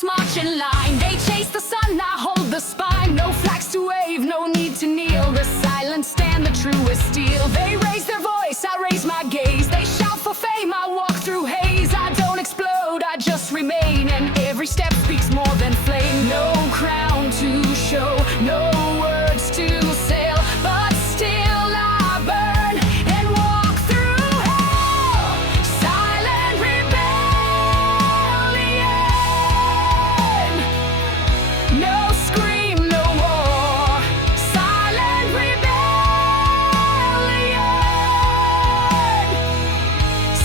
Marching line, they chase the sun, I hold the spine. No flags to wave, no need to kneel. The silent stand, the truest steel. They raise their voice, I raise my gaze. They shout for fame, I walk through haze. I don't explode, I just remain. And every step speaks more than flame. No crown to show, no words to sail, but still I burn and walk through hell. Silent rebellion. No scream, no war. Silent rebellion.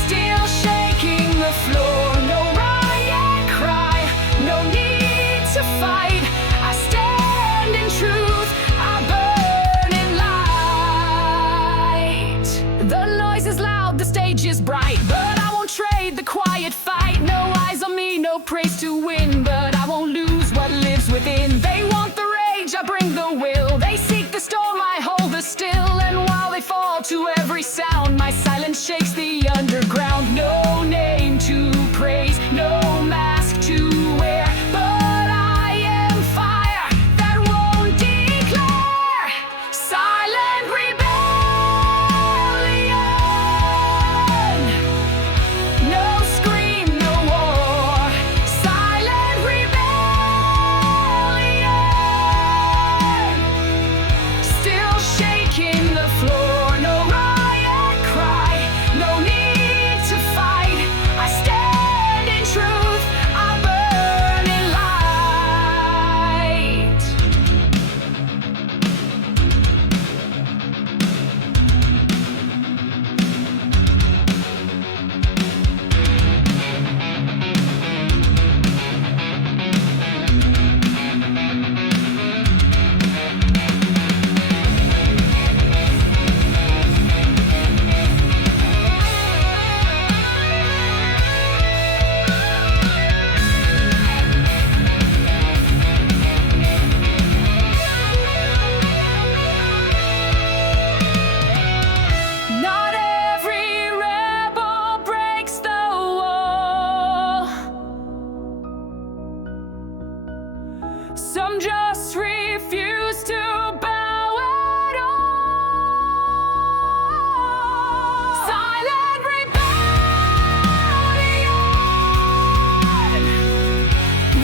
Still shaking the floor. No riot cry, no need to fight. I stand in truth, I burn in light. The noise is loud, the stage is bright, but I won't trade the quiet fight. No eyes on me, no praise to win, but I won't lose what lives within. They want the rage, I bring the will. They seek the storm, I hold the still. And while they fall to every sound, my silence shakes the underground. No name to praise, no mask to wear, but I am fire that won't declare. Silent rebellion. No scream, no war. Silent rebellion. Still shaking the floor. No riot cry, no need to fight. I stand in truth, I burn in light. Not every rebel breaks the wall. Some just refuse to bow at all. Silent rebellion.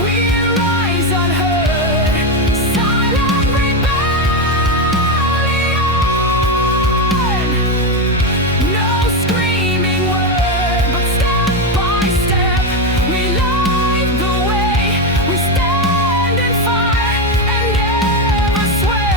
We rise unheard. Silent rebellion. No screaming word, but step by step we light the way. We stand in fire and never sway.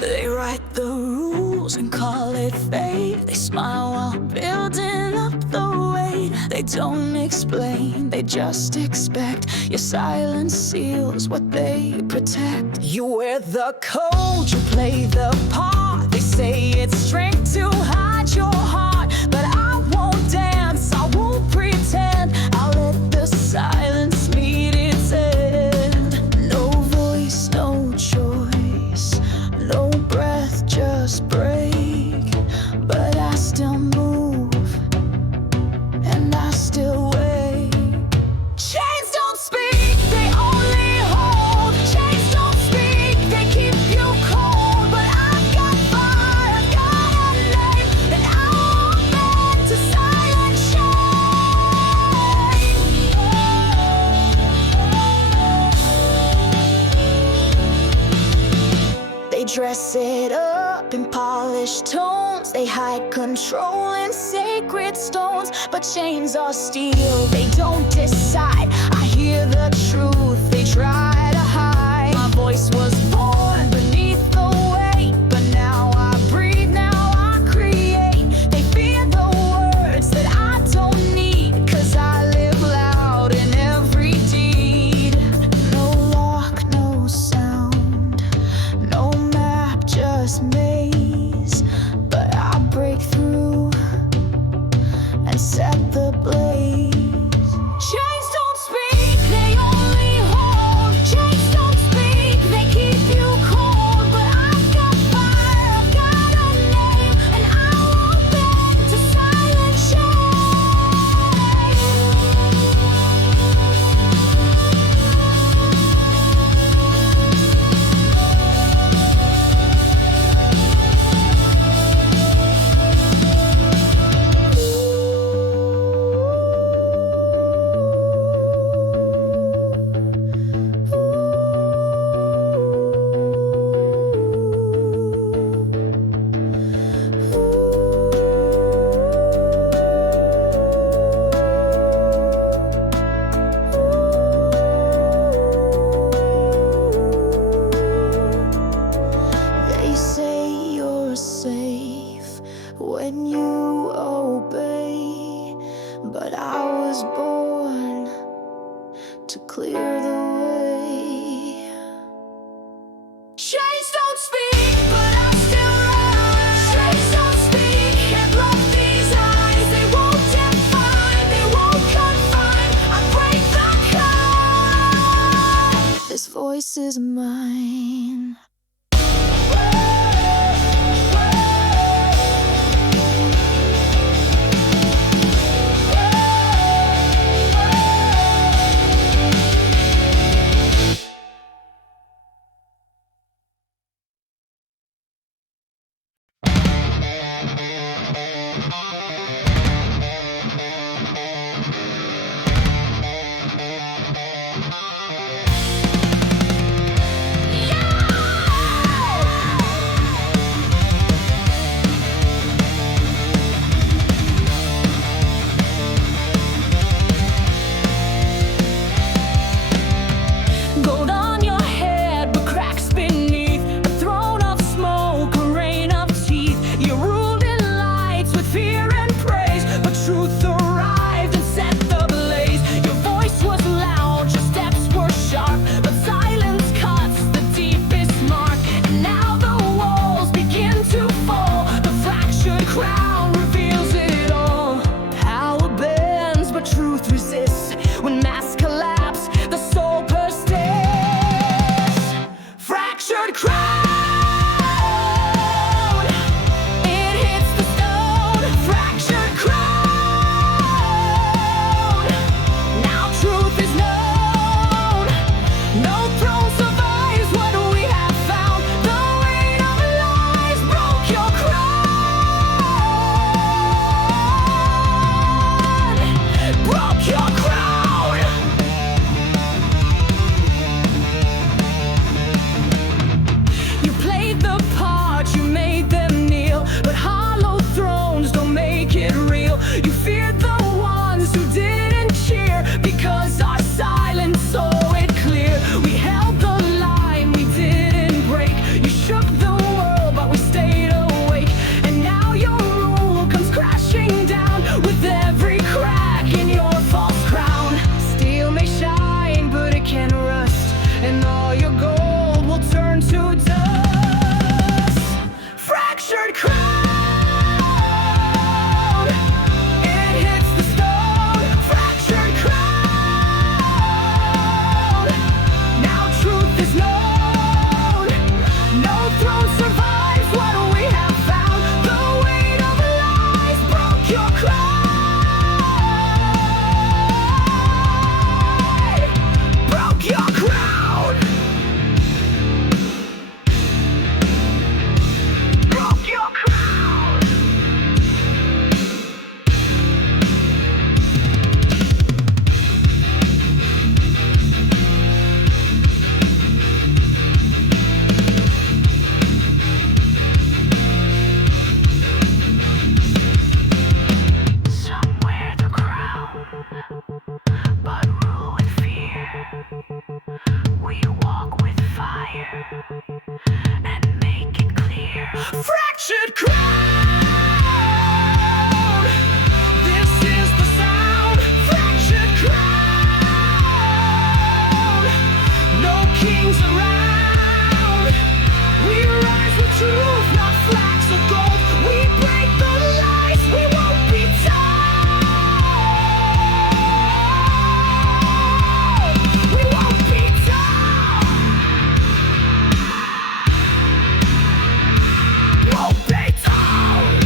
They write the rules and call it fate. They smile while building up the weight. They don't explain, they just expect. Your silence seals what they protect. You wear the code, you play the part. They say it's strength to hide your heart, but I won't dance, I won't pretend. I'll let the silence meet its end. No voice, no choice, no breath, just break. But I still move, and I still wait. Chains don't speak, they only hold. Chains don't speak, they keep you cold. But I've got fire, I've got a name, and I won't dress it up in polished tones. They hide control in sacred stones, but chains are steel, they don't decide. I hear the truth, they try to hide. My voice was born beneath the weight, but now I breathe, now I create. They fear the words that I don't need, 'cause I live loud in every deed. No lock, no sound, no map, just maze. But I break through and set the blaze. Chains don't speak, they only hold. Chains don't speak, they keep you cold. But I've got fire, I've got a name, and I won't bend to silent They say you're safe when you obey, but I was born to clear the way. Chains don't speak, but I still rise. Chains don't speak, can't block these eyes. They won't define, they won't confine. I break the code. This voice is mine. Gold on your head, but cracks beneath. A throne of smoke, a rain of teeth. You ruled in lights with fear and praise, but truth arrived and set the blaze. Your voice was loud, your steps were sharp, but silence cuts the deepest mark. And now the walls begin to fall. The fractured crown reveals it all. Power bends, but truth resists. When masks collapse, the soul persists. Fractured crown, it hits the stone. Fractured crown, now truth is known. No throne survives what we have found. The weight of lies broke your crown, broke your crown. You played the part, you made them kneel, but hollow thrones don't make it real. You feared the ones who didn't cheer, because our silence saw it clear. We held the line, we didn't break. You shook the world, but we stayed awake. And now your rule comes crashing down with every crack in your false crown. Steel may shine, but it can rust, and all your gold will turn to dust. Fractured crown, it hits the stone. Fractured crown, now truth is known. No throne survives what we have found. The weight of lies broke your crown, broke your crown. and make it clear. Fractured crowd, this is the sound. Fractured crowd, no kings around. We rise with truth, not flags of gold. We break the lies, we won't be told. We won't be told. Won't be told.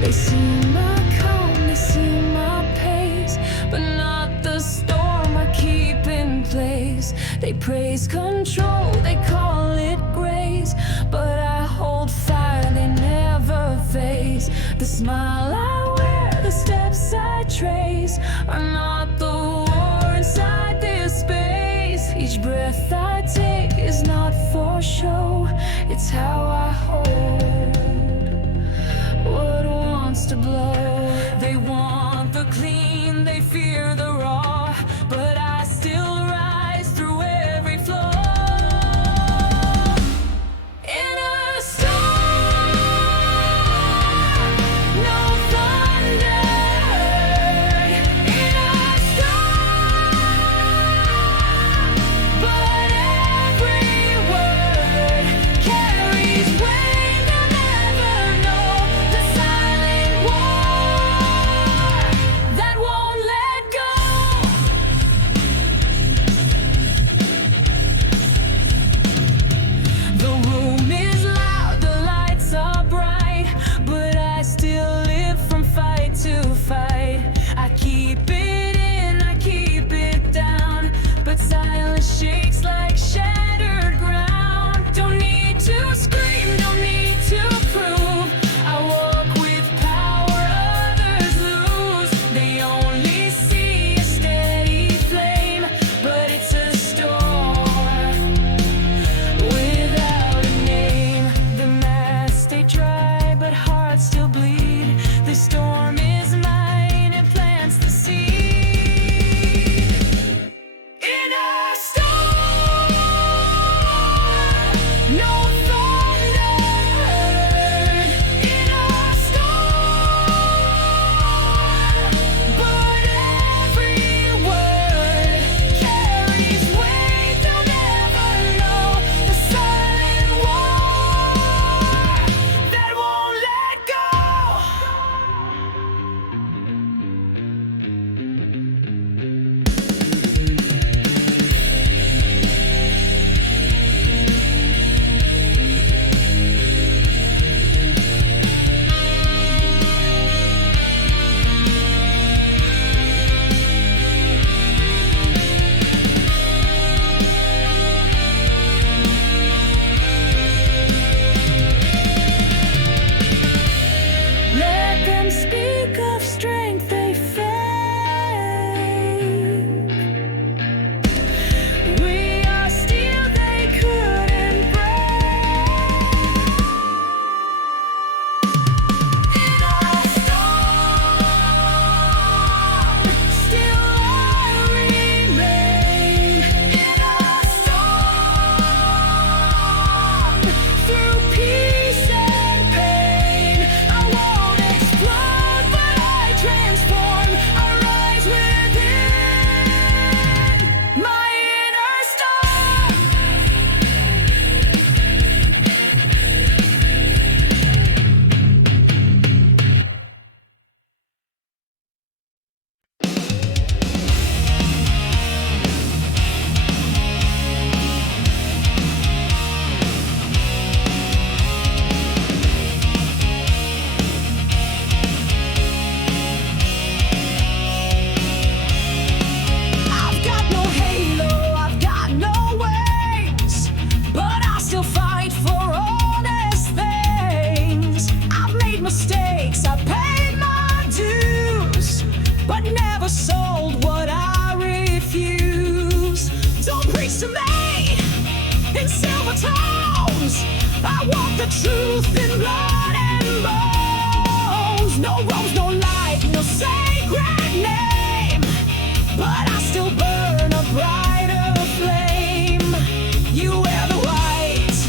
They see my calm, they see my pace, but not the storm I keep in place. They praise control, they call it grace, but I hold fire they never face. The smile I wear, the steps I trace, are not the war inside this space. Each breath I take is not for show, it's how I hold what wants to blow. They want the clean, they fear the raw, but I still rise through every flaw. In a storm, no thunder. In a storm, but every word carries weight. They'll never know the silent war truth in blood and bones. No rose, no light, no sacred name, but I still burn a brighter flame. You wear the white,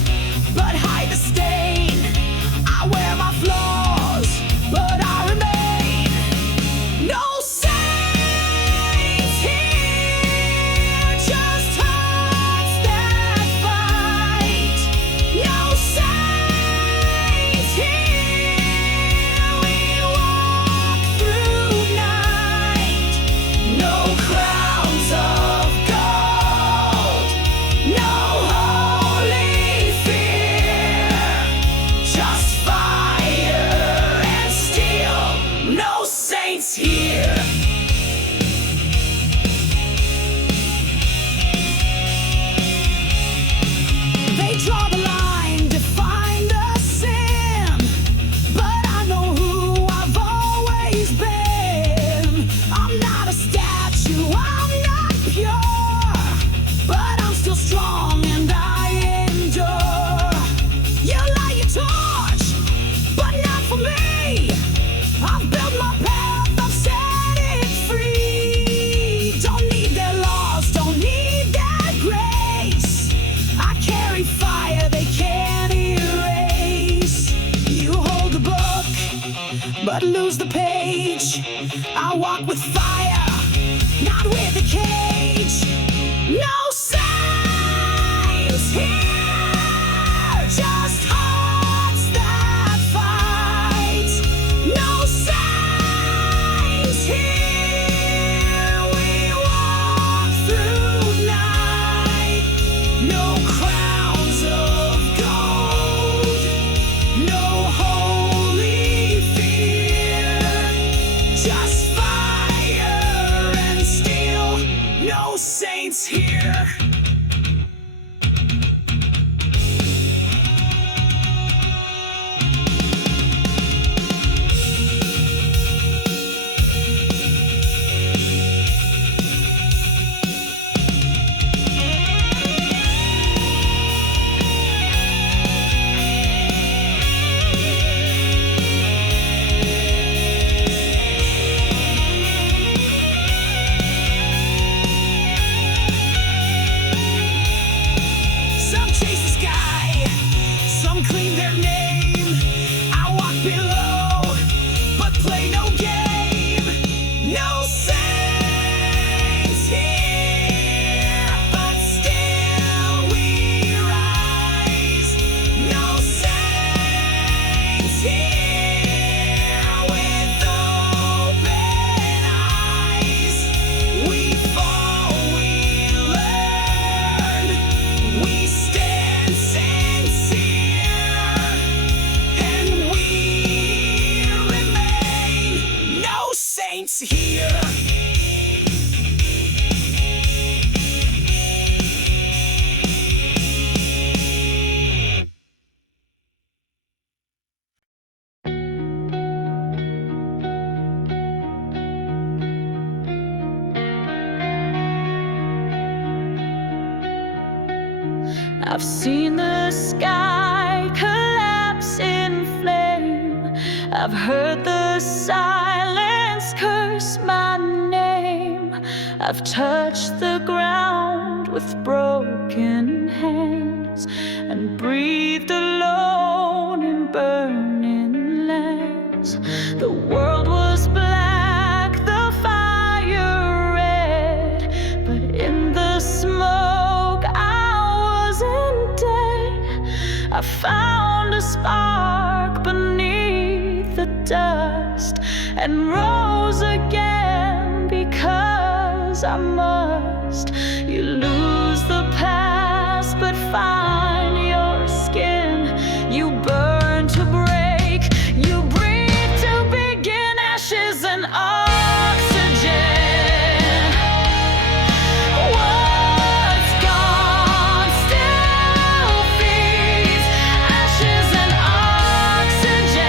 but hide the stain. I wear my flaws, but I remain. No saints here, just hearts that fight. No saints here, we walk through night. No crowns of gold, no holy fear, just fire and steel. No saints here. They draw the line, define the sin, but I know who I've always been. I'm not a statue, I'm not pure, but I'm still strong and I endure. You light your torch, but not for me. I've built my path, I've set it free. Don't need their laws, don't need their grace. I carry fire they can't erase. You hold the book, but lose the page. I walk with fire, not with a cage. No saints here, just hearts that fight. No saints here, we walk through night. No crowns of gold, no holy fear, just fire and steel. No saints here. Some chase the sky, some clean their name. I walk below, but play no game. No saints here, but still we rise. No saints here with open eyes. We fall, we learn, we stand sincere, and we remain. No saints here. I've seen the sky collapse in flame. I've heard the silence curse my name. I've touched the ground with broken hands and breathed alone in burning lands. The world was black, the fire red, but in the smoke I wasn't dead. I found a spark beneath the dust and rose again because I must. You lose the past but find your skin. You burn to break, you breathe to begin. Ashes and oxygen. What's gone still feeds. Ashes and oxygen.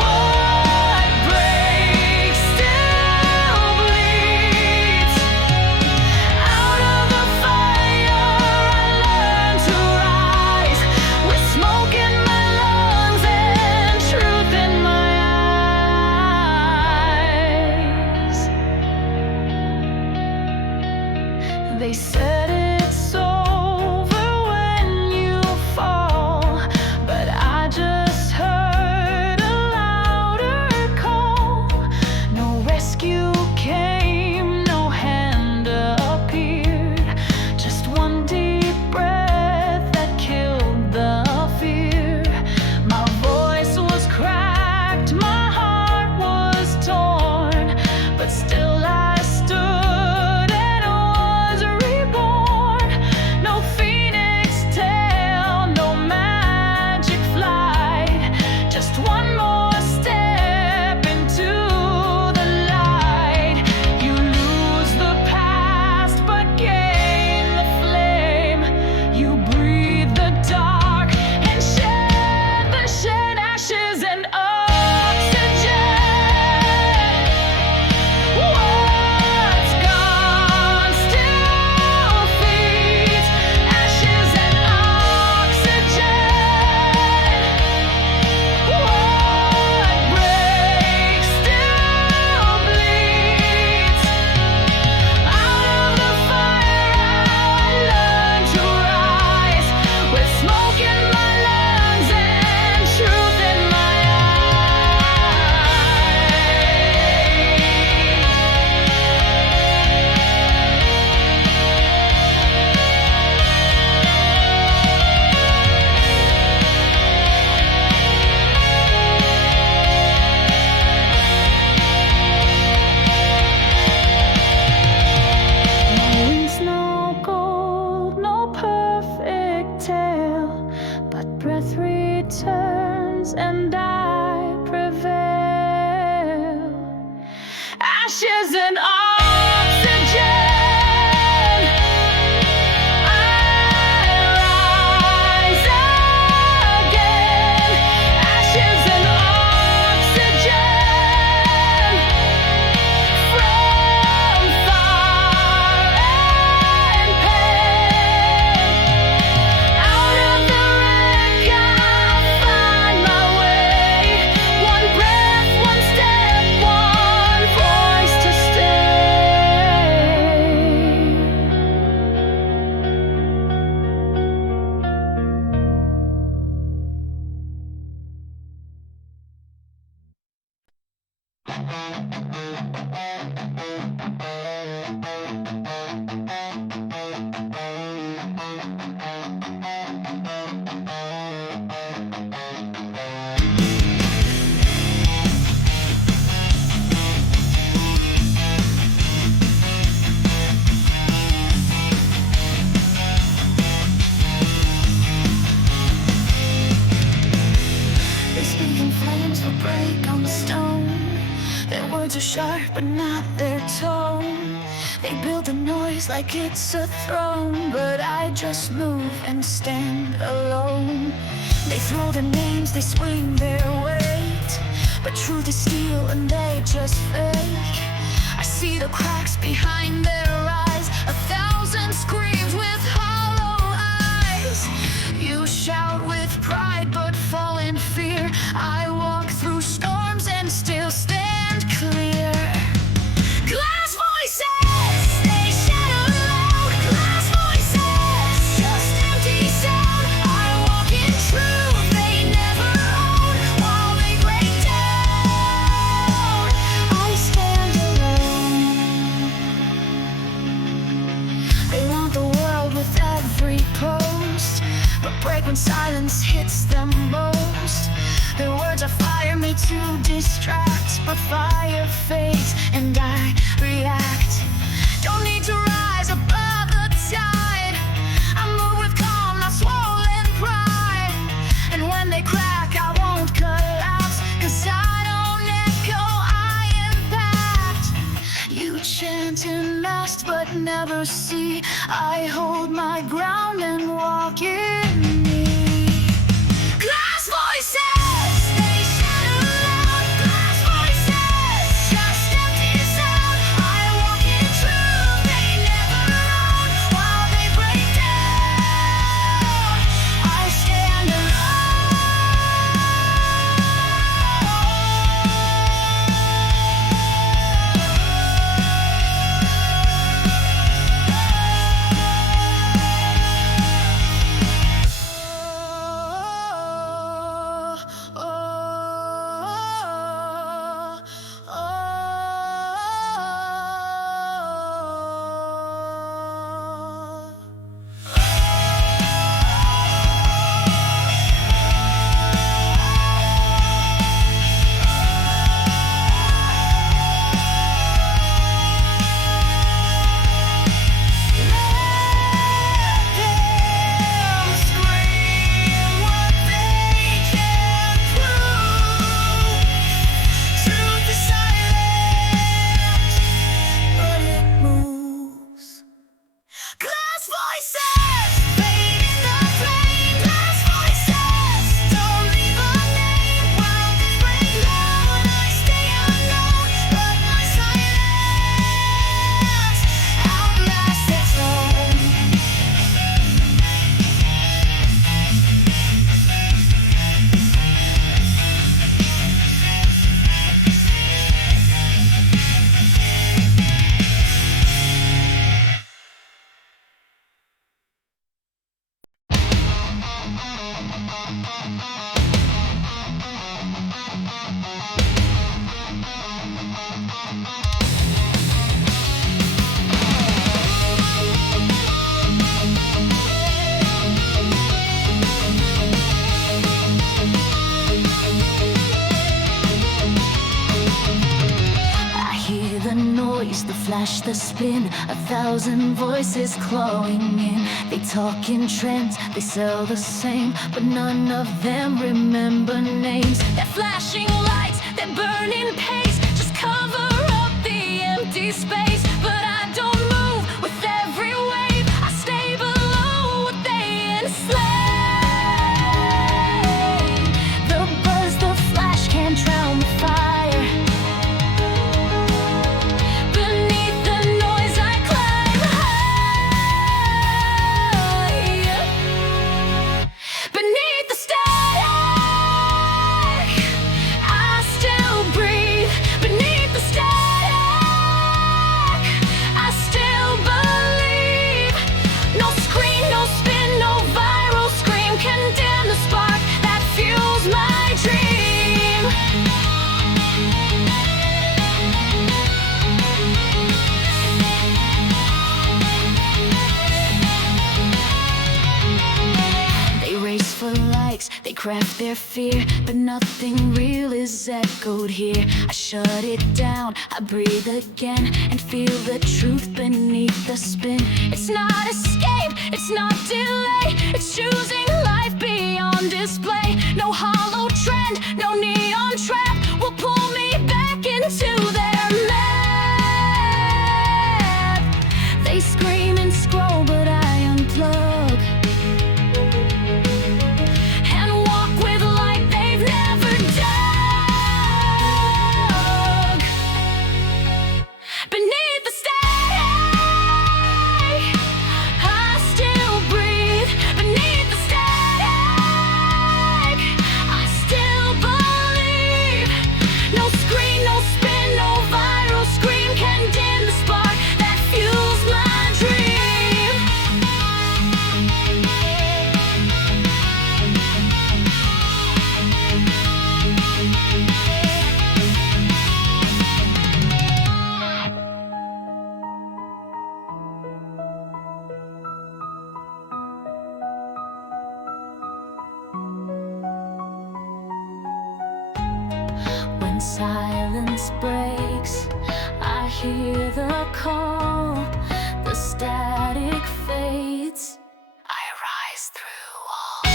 What breaks still bleeds. They said it's over when you fall, but I just heard a louder call. No rescue came, no hand appeared, just one deep breath that killed the fear. My voice was cracked, my heart was torn, but still I stood and was reborn. No phoenix tail, no magic flight, just one more step into the light. You lose the past but gain the flame. You breathe the dark and shed ashes and oxygen. What's gone still feeds ashes and oxygen. What breaks still bleeds. Out of the fire I learned to rise, with smoke in my lungs and truth in my No wings, no gold, no perfect tale, but breath returns and I prevail. Ashes and oxygen, I rise again. Ashes and oxygen, from fire and pain. Out of the wreck I'll find my way. One breath, one step, one voice to stay. They speak in flames will break on the stone. Their words are sharp but not their tone. They build a noise like it's a throne, but I just move and stand alone. They throw their names, they swing their weight, but truth is steel and they just fake. I see the cracks behind their eyes, 1,000 screams with hollow eyes. You shout with pride but fall in fear. I walk through storms and still stand clear. Glass voices, they shatter loud. Glass voices, just empty sound. I walk in truth they never own. While they break down, I stand alone. They want the world with every post, but break when silence hits them most. Their words are fire made to distract, but fire fades and I react. Don't need to rise above the tide. I move with calm, not swollen pride. And when they crack, I won't collapse, 'cause I don't echo, I impact. You chant in mask but never see. I hold my ground and walk in me. Glass voices, they shatter loud. Glass voices, just empty sound. I walk in truth they never own. While they break down, I stand alone. The flash, the spin, 1,000 voices clawing in. They talk in trends, they sell the same, but none of them remember names. They're flashing lights, they're burning pace, just cover up the empty space. But I don't move with every wave, I stay below what they enslave. The buzz, the flash can't drown the fire. They craft their fear, but nothing real is echoed here. I shut it down, I breathe again, and feel the truth beneath the spin. It's not escape, it's not delay, it's choosing life beyond display. No hollow trend, no neon trap will pull me back into their map. They scream and scroll, but I unplug. When silence breaks, I hear the call. The static fades, I rise through walls.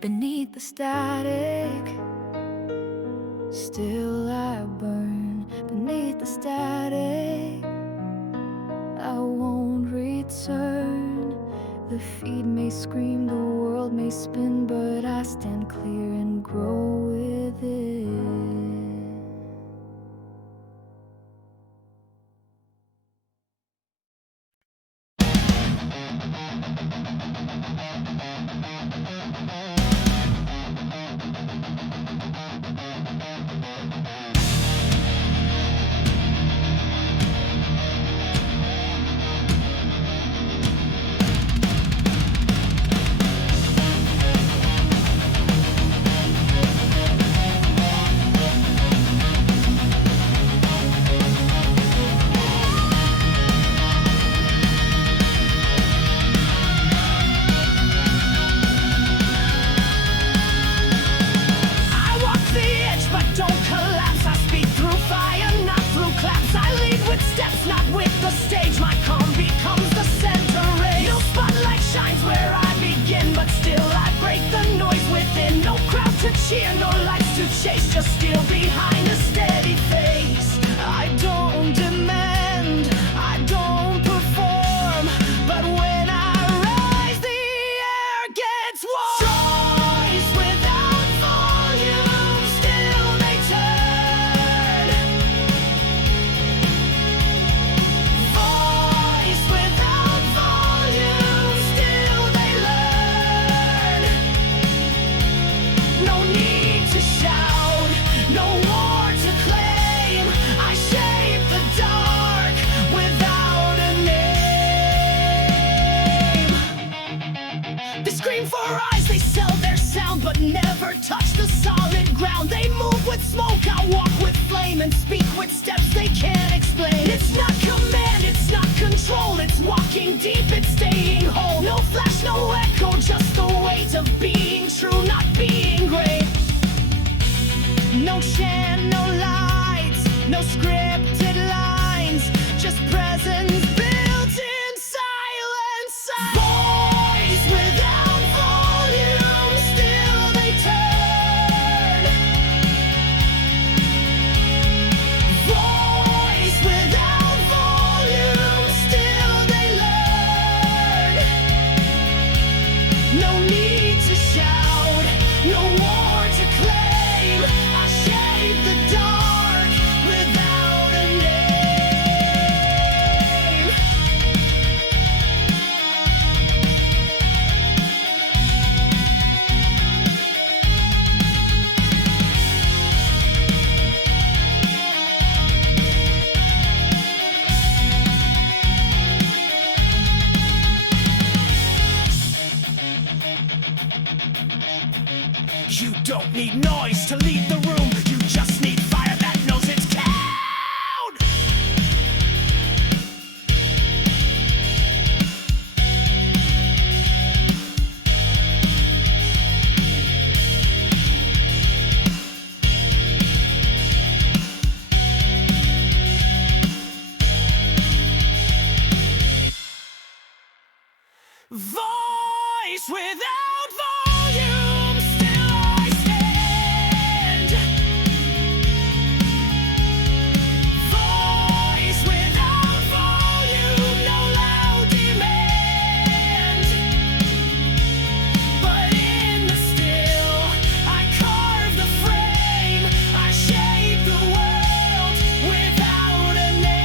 Beneath the static, still I burn. Beneath the static, I won't return. The feed may scream, the world may spin, but I stand clear and grow with it. Cheer, no lights to chase, just still behind a steady face. I don't demand, I don't perform, but when I rise, the air gets warm. Stories without volume still may turn. For eyes, they sell their sound, but never touch the solid ground. They move with smoke, I walk with flame, and speak with steps they can't explain. It's not command, it's not control, it's walking deep, it's staying whole. No flash, no echo, just the weight of being true, not being great. No chant, no lights, no scripted lines, just presence built in silence. Voice without volume, still they turn. Voice without volume, still they learn. No need to shout, no war to claim. I shade the dark without a name. You don't need noise to lead the room. You just need fire that knows its count. Voice without volume, still I stand. Voice without volume, no loud demand. But in the still, I carve the frame, I shape the world without a name.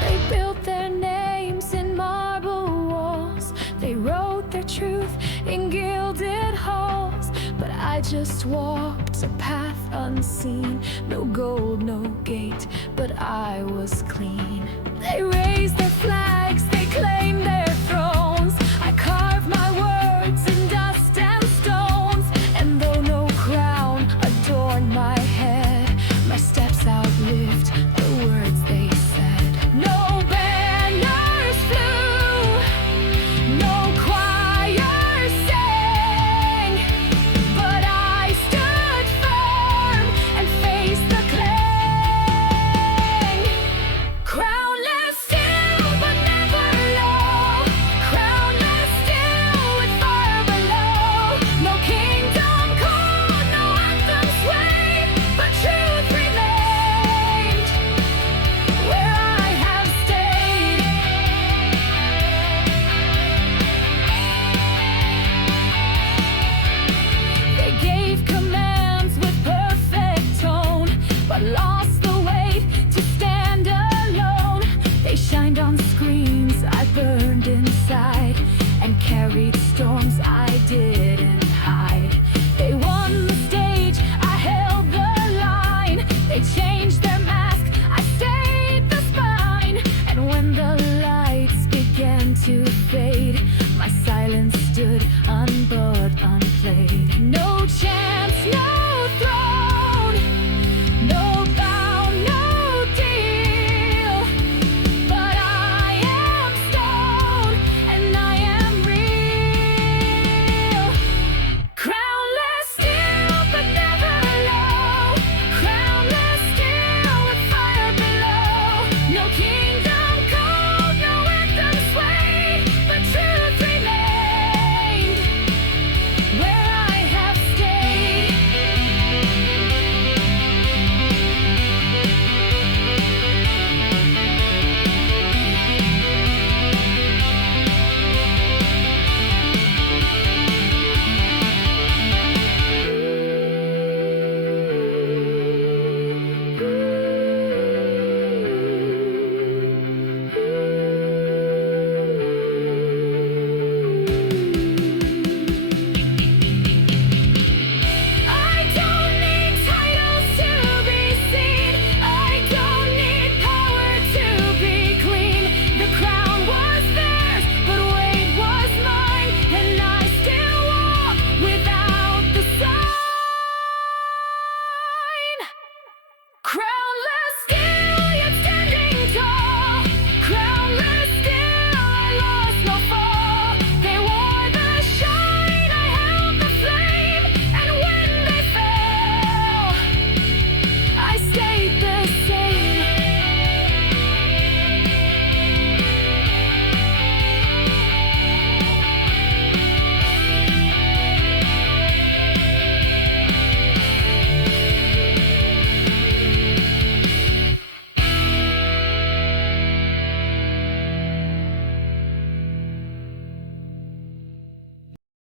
They built their names in marble walls. They wrote their truth in gilded halls. But I just walked a path unseen. No gold, no gate, but I was clean. They raised their flags, they claimed their